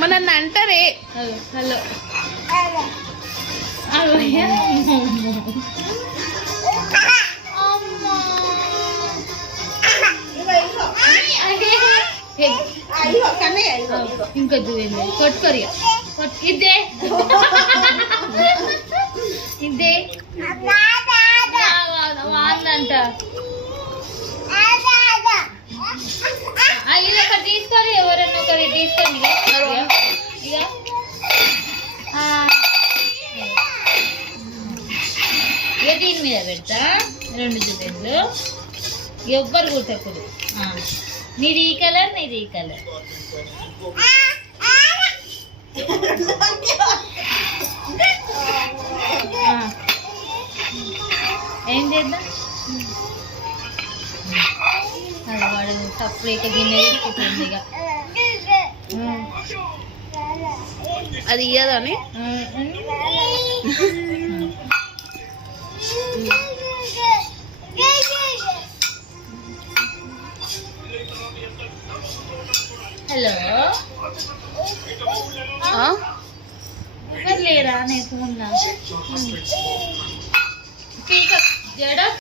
మన నన్ను అంటారే. హలో ఇంకా కొట్టుకోరియా ఇదే ఇదే వాందంట. ఇది ఒకటి తీసుకోవాలి, ఎవరన్నా ఒకటి తీసుకోండి. ఇక ఇక దీని మీద పెడతా 2 జుబెన్లు. ఎవ్వరు కుట్టకూడదు. నీది ఈ కలర్, నీది ఈ కలర్. ఏం చేద్దాం? అది వాడు తప్పుడు ఇక గిన్నె తీసుకుంటుంది. ఇక అది ఇయ్యదని హలో ఎవరు లేరా నేను ఫోన్ జడ